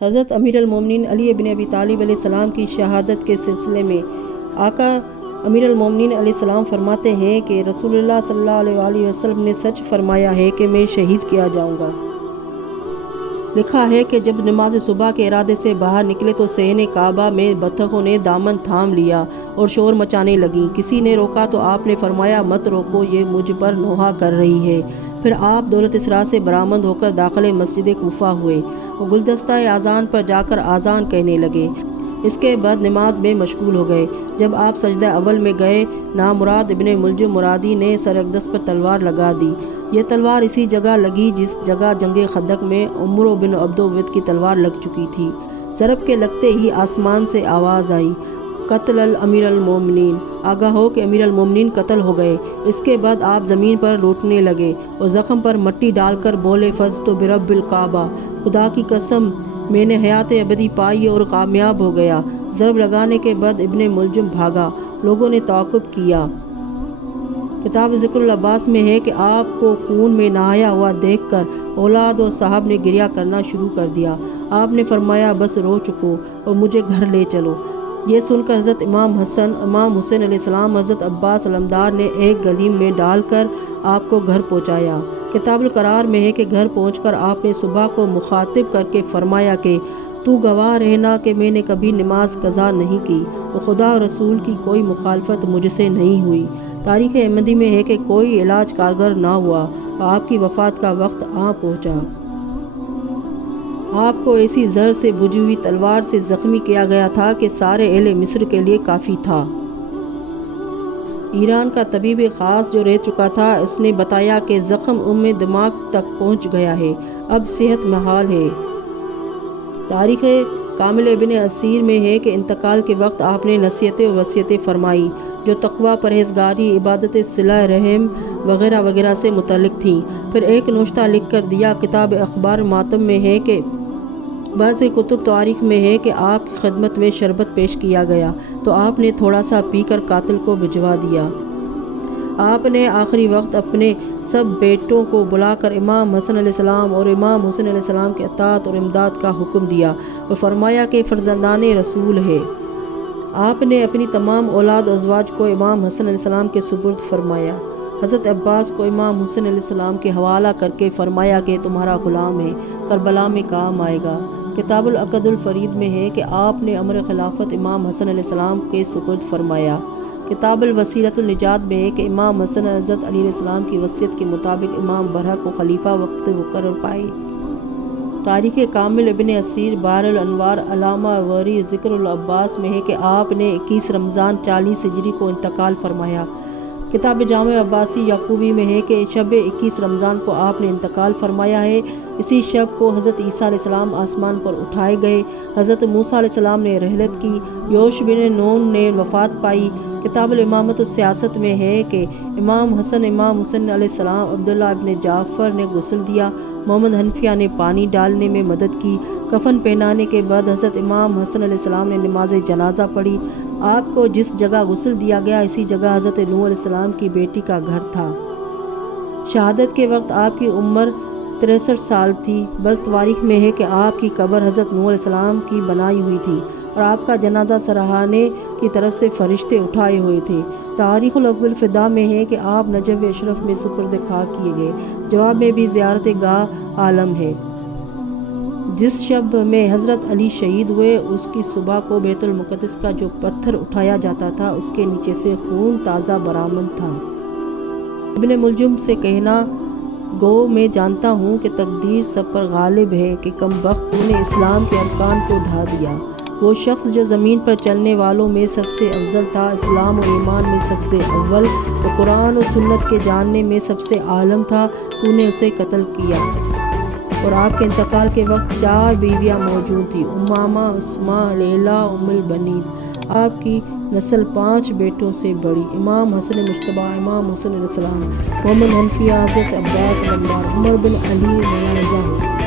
حضرت امیر المومنین علی بن ابی طالب علیہ السلام کی شہادت کے سلسلے میں آقا امیر المومنین علیہ السلام فرماتے ہیں کہ رسول اللہ صلی اللہ علیہ وآلہ وسلم نے سچ فرمایا ہے کہ میں شہید کیا جاؤں گا۔ لکھا ہے کہ جب نماز صبح کے ارادے سے باہر نکلے تو صحن کعبہ میں بطخوں نے دامن تھام لیا اور شور مچانے لگیں۔ کسی نے روکا تو آپ نے فرمایا مت روکو، یہ مجھ پر نوحہ کر رہی ہے۔ پھر آپ دولت اسرا سے برآمد ہو کر داخل مسجد کوفہ ہوئے اور گلدستہ اذان پر جا کر اذان کہنے لگے۔ اس کے بعد نماز میں مشغول ہو گئے۔ جب آپ سجدہ اول میں گئے، نامراد ابن ملجم مرادی نے سر اقدس پر تلوار لگا دی۔ یہ تلوار اسی جگہ لگی جس جگہ جنگ خندق میں عمر بن عبد ود کی تلوار لگ چکی تھی۔ ضرب کے لگتے ہی آسمان سے آواز آئی، قتل الامیر المومنین، آگاہ ہو کہ امیر المومنین قتل ہو گئے۔ اس کے بعد آپ زمین پر لوٹنے لگے اور زخم پر مٹی ڈال کر بولے فزت برب الکعبہ، خدا کی قسم میں نے حیات ابدی پائی اور کامیاب ہو گیا۔ ضرب لگانے کے بعد ابن ملجم بھاگا، لوگوں نے تعاقب کیا۔ کتاب ذکر العباس میں ہے کہ آپ کو خون میں نہایا ہوا دیکھ کر اولاد اور صاحب نے گریہ کرنا شروع کر دیا۔ آپ نے فرمایا بس رو چکو اور مجھے گھر لے چلو۔ یہ سن کر حضرت امام حسن، امام حسین علیہ السلام، حضرت عباس علمدار نے ایک گلیم میں ڈال کر آپ کو گھر پہنچایا۔ کتاب القرار میں ہے کہ گھر پہنچ کر آپ نے صبح کو مخاطب کر کے فرمایا کہ تو گواہ رہنا کہ میں نے کبھی نماز قضا نہیں کی اور خدا اور رسول کی کوئی مخالفت مجھ سے نہیں ہوئی۔ تاریخ احمدی میں ہے کہ کوئی علاج کارگر نہ ہوا اور آپ کی وفات کا وقت آ پہنچا۔ آپ کو ایسی زہر سے بجھی ہوئی تلوار سے زخمی کیا گیا تھا کہ سارے اہل مصر کے لیے کافی تھا۔ ایران کا طبیب خاص جو رہ چکا تھا، اس نے بتایا کہ زخم دماغ تک پہنچ گیا ہے، اب صحت بحال ہے۔ تاریخ کامل ابن اسیر میں ہے کہ انتقال کے وقت آپ نے نصیحتیں و وصیتیں فرمائی جو تقویٰ، پرہیزگاری، عبادت، صلہ رحم وغیرہ وغیرہ سے متعلق تھیں۔ پھر ایک نوشتہ لکھ کر دیا۔ کتاب اخبار ماتم میں ہے کہ بعض کتب تواریخ میں ہے کہ آپ کی خدمت میں شربت پیش کیا گیا تو آپ نے تھوڑا سا پی کر قاتل کو بھجوا دیا۔ آپ نے آخری وقت اپنے سب بیٹوں کو بلا کر امام حسن علیہ السلام اور امام حسین علیہ السلام کی اطاعت اور امداد کا حکم دیا اور فرمایا کہ فرزندان رسول ہے۔ آپ نے اپنی تمام اولاد و ازواج کو امام حسن علیہ السلام کے سپرد فرمایا۔ حضرت عباس کو امام حسین علیہ السلام کے حوالہ کر کے فرمایا کہ تمہارا غلام ہے، کربلا میں کام آئے گا۔ کتاب العقد الفرید میں ہے کہ آپ نے امر خلافت امام حسن علیہ السلام کے سپرد فرمایا۔ کتاب الوسیلۃ النجات میں ہے کہ امام حسن حضرت علی علیہ السلام کی وصیت کے مطابق امام برحق کو خلیفہ وقت مقرر پائے۔ تاریخ کامل ابن اسیر، بحر الانوار، علامہ وری ذکر العباس میں ہے کہ آپ نے 21 رمضان 40 ہجری کو انتقال فرمایا۔ کتاب جامع عباسی یعقوبی میں ہے کہ شب 21 رمضان کو آپ نے انتقال فرمایا ہے۔ اسی شب کو حضرت عیسیٰ علیہ السلام آسمان پر اٹھائے گئے۔ حضرت موسیٰ علیہ السلام نے رحلت کی۔ یوش بن نون نے وفات پائی۔ کتاب الامامت السیاست میں ہے کہ امام حسن، امام حسین علیہ السلام، عبداللہ ابن جعفر نے غسل دیا۔ محمد حنفیہ نے پانی ڈالنے میں مدد کی۔ کفن پہنانے کے بعد حضرت امام حسن علیہ السلام نے نماز جنازہ پڑھی۔ آپ کو جس جگہ غسل دیا گیا اسی جگہ حضرت نوح علیہ السلام کی بیٹی کا گھر تھا۔ شہادت کے وقت آپ کی عمر 63 سال تھی۔ بعض تواریخ میں ہے کہ آپ کی قبر حضرت نوح علیہ السلام کی بنائی ہوئی تھی اور آپ کا جنازہ سرہانے کی طرف سے فرشتے اٹھائے ہوئے تھے۔ تاریخ الاول فدا میں ہے کہ آپ نجف اشرف میں سپرد خاک کیے گئے۔ جواب میں بھی زیارت گاہ عالم ہے۔ جس شب میں حضرت علی شہید ہوئے اس کی صبح کو بیت المقدس کا جو پتھر اٹھایا جاتا تھا اس کے نیچے سے خون تازہ برآمد تھا۔ ابن ملجم سے کہنا، گو میں جانتا ہوں کہ تقدیر سب پر غالب ہے کہ کم بخت تو نے اسلام کے ارکان کو ڈھا دیا۔ وہ شخص جو زمین پر چلنے والوں میں سب سے افضل تھا، اسلام و ایمان میں سب سے اول اور قرآن و سنت کے جاننے میں سب سے عالم تھا، تو نے اسے قتل کیا۔ اور آپ کے انتقال کے وقت 4 بیویاں موجود تھیں، امامہ، اسماء، لیلہ، ام البنین۔ آپ کی نسل 5 بیٹوں سے بڑی، امام حسن مجتبیٰ، امام حسین علیہ السلام، محمد حنفیہ، حضرت عباس علمدار، عمر بن علی موازہ